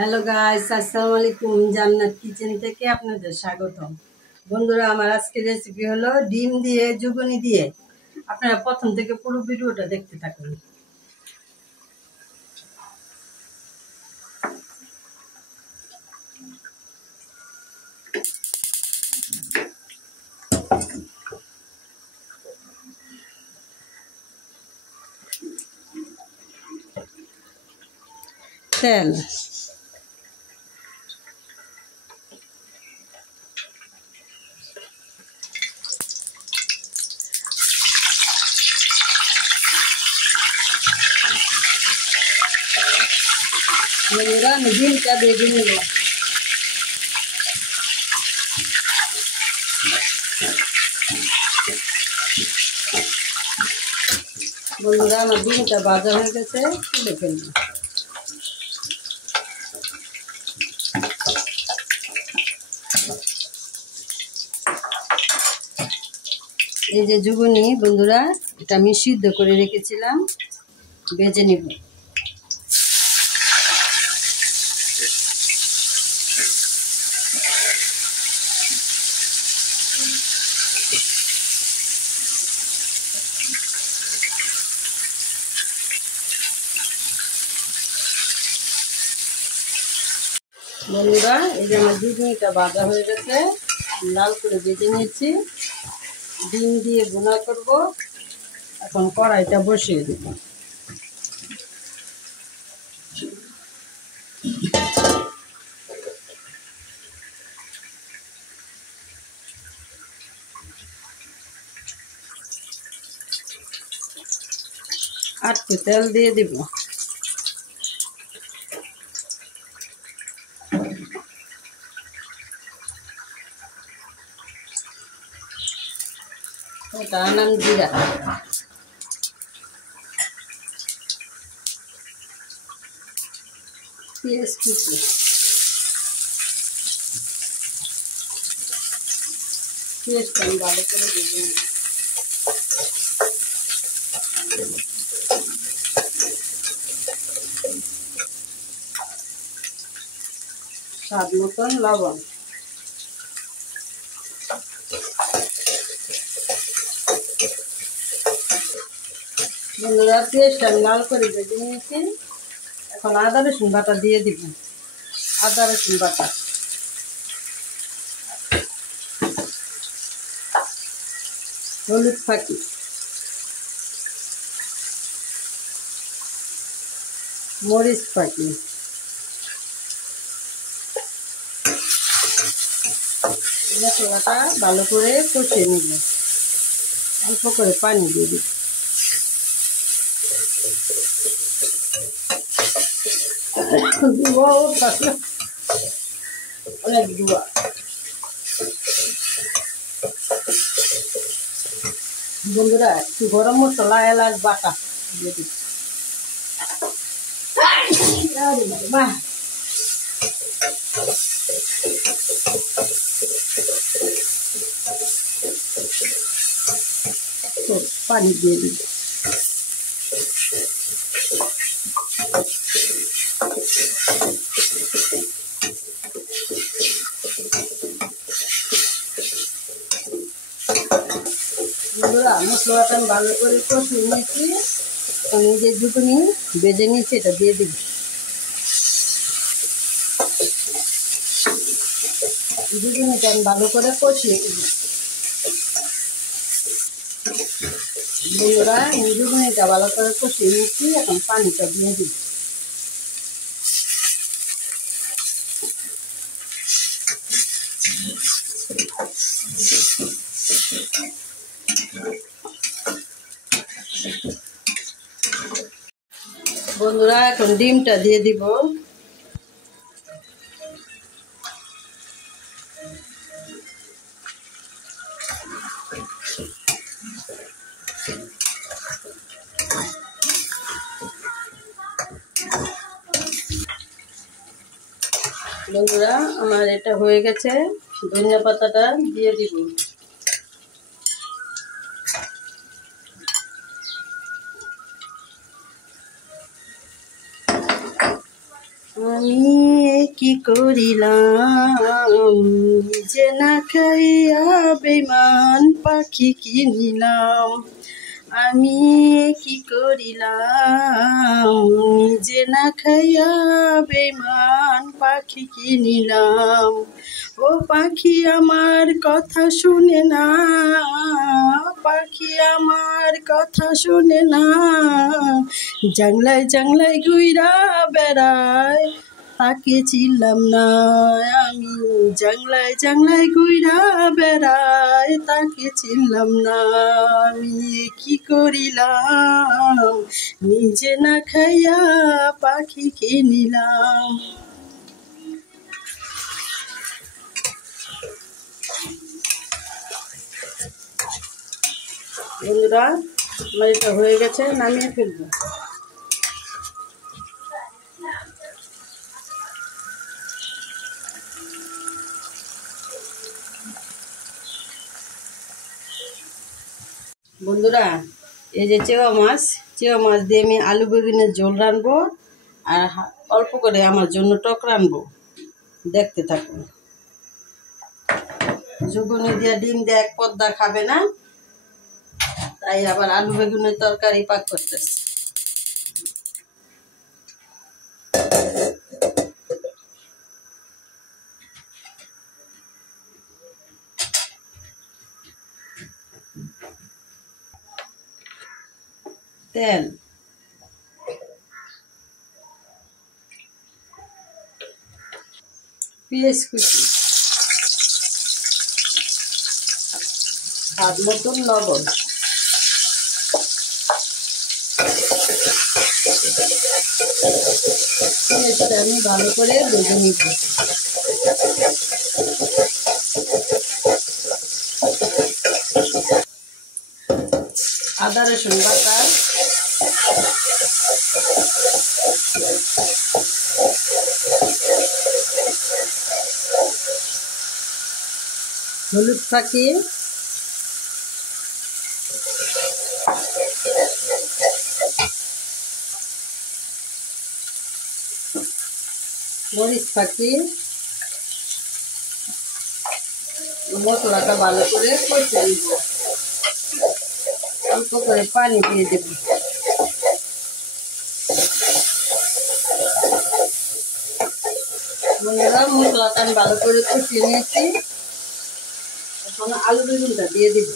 Hello guys, আসসালামু আলাইকুম। জান্নাত কিচেন থেকে আপনাদের স্বাগতম। বন্ধুরা, আমার আজকের রেসিপি হলো ডিম দিয়ে জুগনি দিয়ে। আপনারা প্রথম থেকে পুরো ভিডিওটা দেখতে থাকুন। তেল, বন্ধুরা আমি ডিমটা ভেজে নেব। বন্ধুরা আমার ডিমটা ভাজা হয়ে গেছে, তুলে ফেলবো। এই যে জুগনি বন্ধুরা, এটা আমি সিদ্ধ করে রেখেছিলাম, ভেজে নেব। বন্ধুরা এই যে আমার জুগনিটা ভাজা হয়ে গেছে, লাল করে ভেজে নিয়েছি। ডিম দিয়ে ভুনা করব। এখন কড়াইটা বসিয়ে দেব। একটু তেল দিয়ে দিব। এটা আনাম জিরা, পেঁয়াজ কুচি, পেঁয়াজটা আমি ভালো করে ভেজে নিই। স্বাদ মতন লবণ। বন্ধুরা পেঁয়াজটা আমি লাল করে ভেজে নিয়েছি। এখন আদা রসুন বাটা দিয়ে দিব। আদা রসুন বাটা, হলুদ ফাঁকি, মরিচ ফাঁকি, মশলাটা ভালো করে কষিয়ে নিব। অল্প করে পানি দিয়ে দিব। অনেক দুয়া। বন্ধুরা একটু গরম মশলা এলাচ বাটা দিয়ে দিচ্ছি। পানি দিয়ে দিচ্ছি। বন্ধুরা মশলাটা আমি ভালো করে কষিয়ে নিয়েছি। আমি যে জুগনি ভেজে নিয়েছি এটা দিয়ে দিব। জুগনিটা আমি ভালো করে কষিয়ে দিব। বন্ধুরা জুগনিটা ভালো করে কষিয়ে নিয়েছি, এখন পানিটা দিয়ে দিব। বন্ধুরা এখন ডিমটা দিয়ে দিব। বন্ধুরা আমার এটা হয়ে গেছে, ধনিয়া পাতাটা দিয়ে দিব। আমি কি করিলাম, নিজে না খাইয়া বেমান পাখি কিনিলাম। আমি কি করিলাম, নিজে না খাইয়া বেমান পাখি কিনিলাম। ও পাখি আমার কথা শুনে না, পাখি আমার কথা শুনে না, জাংলায় জাংলায় ঘুইরা বেড়ায়, তাকে চিনলাম না। আমি জাংলায় জাংলায় ঘুইরা বেড়ায়, তাকে চিনলাম না। আমি কি করিলাম, নিজে না খাইয়া পাখি কিনিলাম। বন্ধুরা, আমার এটা হয়ে গেছে, নামিয়ে ফেলবো। বন্ধুরা, এই যে চেওয়া মাছ দিয়ে আমি আলু বেগুনের ঝোল রানবো, আর অল্প করে আমার জন্য টক রানবো। দেখতে থাকুন। যুগনি দিয়ে ডিম দিয়ে এক পদ্মা খাবে না, তাই আবার আলু বেগুনের তরকারি পাক করতেছে। তেল, পেঁয়াজ কুচি, স্বাদ মতন লবণ, পেঁয়াজটা আমি ভালো করে ভেজে নিব। আদা রসুন বাটা, হলুদ ফাঁকি, মরিচ ফাঁকি, মশলাটা ভালো করে কষে দিব। অল্প করে পানি দিয়ে দেব। বন্ধুরা, মশলাটা আমি ভালো করে কষিয়ে নিয়েছি, এখন আলু বেগুনটা দিয়ে দিব।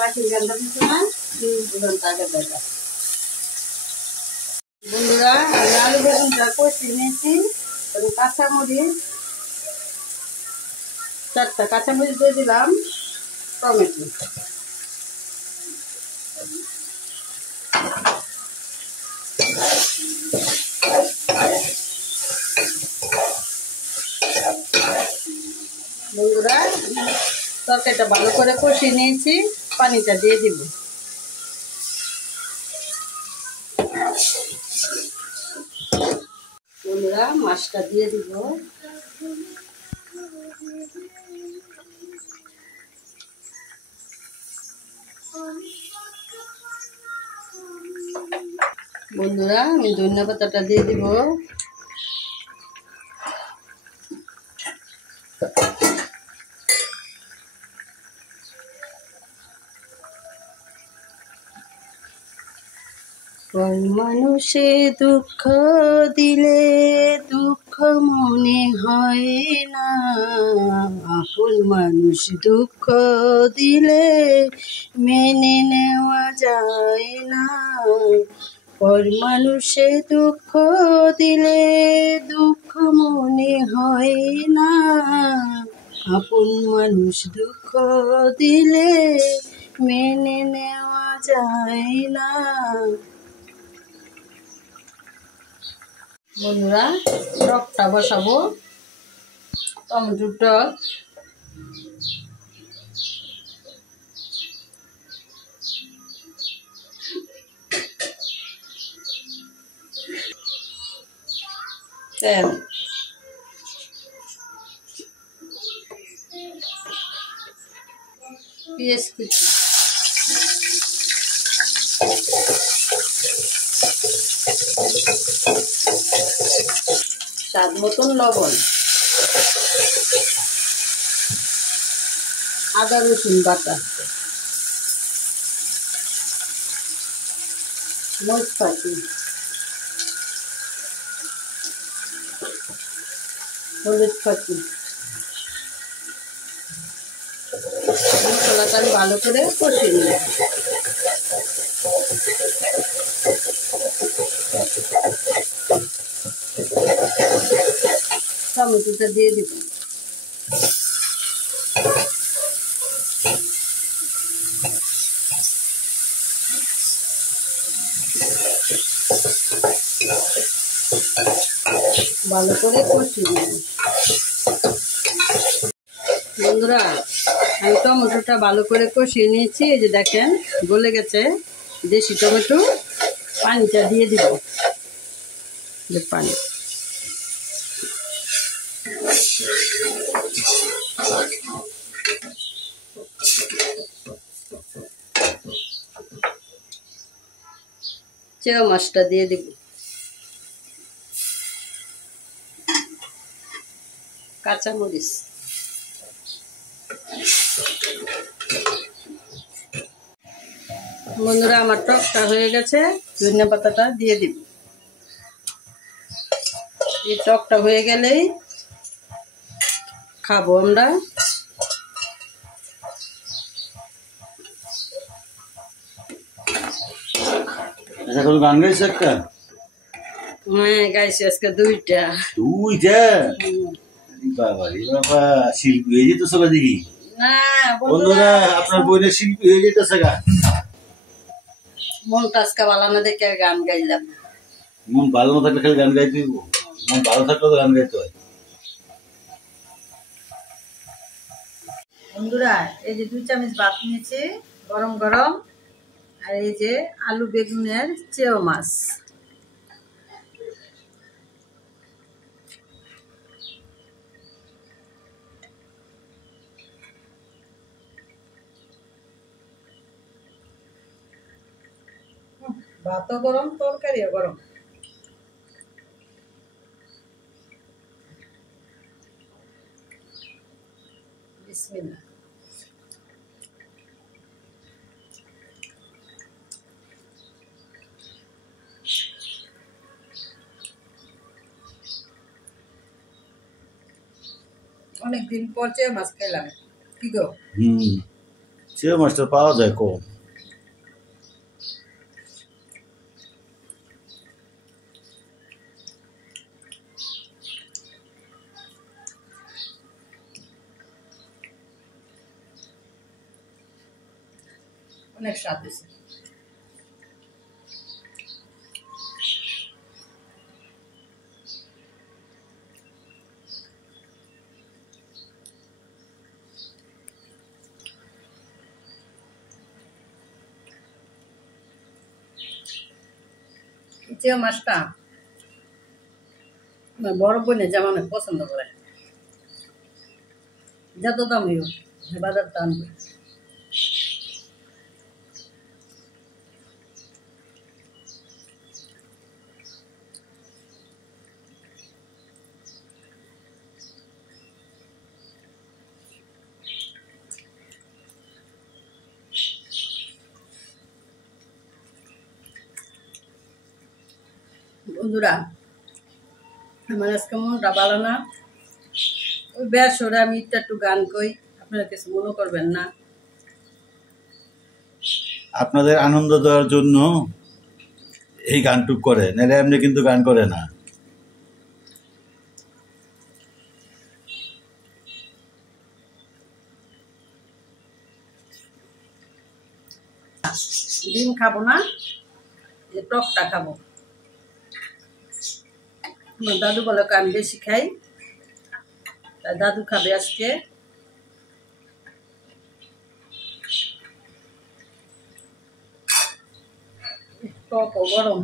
পাখির গানটা দিচ্ছ না, তাকে দেখা। বন্ধুরা, আমি আলু বেগুনটা কষিয়ে নিয়েছি, কাঁচামরিচ 4টা কাঁচামরিচ দিয়ে দিলাম, টমেটো, বন্ধুরা তরকারিটা ভালো করে কষিয়ে নিয়েছি, পানিটা দিয়ে দিব। বন্ধুরা, মাছটা দিয়ে দিব। বন্ধুরা, আমি ধনিয়া পাতাটা দিয়ে দিব। কোন মানুষে দুঃখ দিলে দুঃখ মনে হয় না, আপন মানুষ দুঃখ দিলে মেনে নেওয়া যায় না। পর মানুষে দুঃখ দিলে দুঃখ মনে হয় না, আপন মানুষ দুঃখ দিলে মেনে নেওয়া যায় না। বন্ধুরা, টকটা বসাবো, টমেটোর টক। তেল, পেঁয়াজ কুচি, স্বাদ মতন লবণ, আদা রসুন বাটা, মরিচ ফাঁকি, হলুদ ফাঁকি, মশলাটা আমি ভালো করে কষিয়ে নিলাম। টমেটোটা দিয়ে দিব। ভালো করে কষিয়ে নিব। বন্ধুরা, আমি টমেটোটা ভালো করে কষিয়ে নিয়েছি। এই যে দেখেন গলে গেছে। দেশি টমেটো, পানিটা দিয়ে দিব। পানি চেও মাছটা দিয়ে দিব। কাঁচামরিচ, বন্ধুরা আমার টকটা হয়ে গেছে। ধনিয়া পাতাটা দিয়ে দিব। এই টকটা হয়ে গেলেই খাবো আমরা। গান গাইছে একটা? হ্যাঁ গাইছি আজকে দুইটা। বাবা রে বাবা, শিল্পী হয়ে যেতেছে বা দেখি। না বন্ধুরা, আপনার বইনের শিল্পী হয়ে যেতেছে গা। মনটা আজকে ভালো না দেখে গান গাইলাম। মন ভালো না থাকলে খালি গান গাইতে হইব? মন ভালো থাকলে তো গান গাইতে হয়। বন্ধুরা, এই যে 2 চামচ ভাত নিয়েছি গরম গরম, আর এই যে আলু বেগুনের চেও মাছ। ভাতও গরম, তরকারিও গরম। বিসমিল্লাহ। অনেকদিন পর চেয়ে মাছ খেলাম। কি গো? চেয়ে মাছটা পাওয়া যায় কম। অনেক স্বাদ হয়েছে। চেয়ে মাছটা আমার বড় বোনের যেমন অনেক পছন্দ করে। যত দামই হোক বাজার তো আনবে। বন্ধুরা, আমার আজকে মনটা ভালো না। ওই বেসরে আমি একটু গান কই, আপনারা কিছু মনে করবেন না। আপনাদের আনন্দ দেওয়ার জন্য এই গানটুক করে, নাহলে এমনি কিন্তু গান করে না। ডিম খাবো না, এই টকটা খাবো। আমার দাদু বলে আমি বেশি খাই, তাই দাদু খাবে আজকে। টক ও গরম।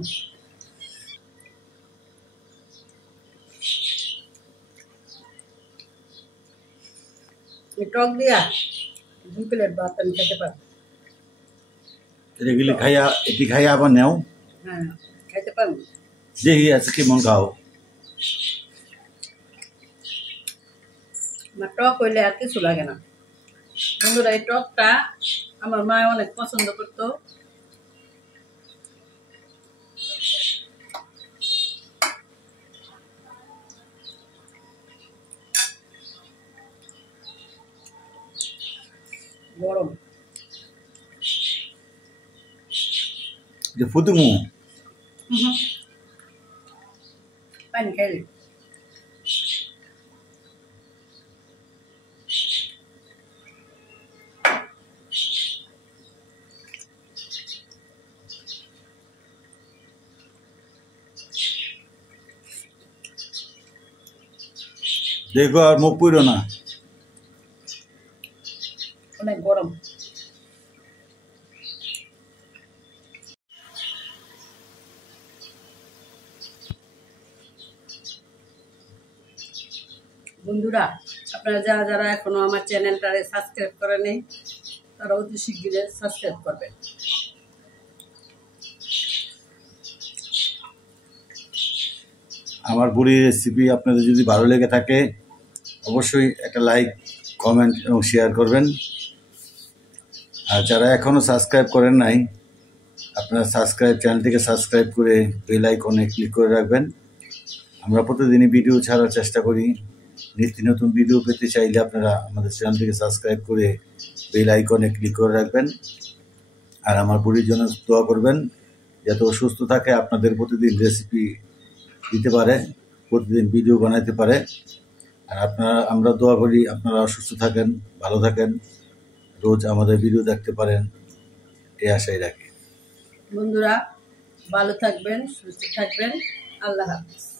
এই টক দিয়া 2 প্লেট ভাত আমি খেতে পারি। এগুলি খাইয়া এটি খাইয়া আবার নেও, হ্যাঁ খাইতে পারি। দেখি আছে কেমন খাও। আমার টক হইলে আর কিছু লাগে না। বন্ধুরা এই টকটা আমার মা অনেক পছন্দ করতো। গরম যে ফুতুমু পানি খাইলে দেখো আর মুখ পুরো না। অনেক গরম। বন্ধুরা আপনারা যারা যারা এখনো আমার চ্যানেলটারে সাবস্ক্রাইব করেনি তারা অতি শীঘ্রই সাবস্ক্রাইব করবেন। আমার বুড়ির রেসিপি আপনাদের যদি ভালো লেগে থাকে অবশ্যই একটা লাইক, কমেন্ট এবং শেয়ার করবেন। আর যারা এখনও সাবস্ক্রাইব করেন নাই আপনারা চ্যানেলটিকে সাবস্ক্রাইব করে বেল আইকনে ক্লিক করে রাখবেন। আমরা প্রতিদিনই ভিডিও ছাড়ার চেষ্টা করি। নিত্য নতুন ভিডিও পেতে চাইলে আপনারা আমাদের চ্যানেলটিকে সাবস্ক্রাইব করে বেল আইকনে ক্লিক করে রাখবেন। আর আমার বুড়ির জন্য দোয়া করবেন যাতে ও সুস্থ থাকে, আপনাদের প্রতিদিন রেসিপি দিতে পারে, প্রতিদিন ভিডিও বানাইতে পারে। আর আমরা দোয়া করি আপনারা সুস্থ থাকেন, ভালো থাকেন, রোজ আমাদের ভিডিও দেখতে পারেন, এই আশাই রাখি। বন্ধুরা ভালো থাকবেন, সুস্থ থাকবেন। আল্লাহ হাফেজ।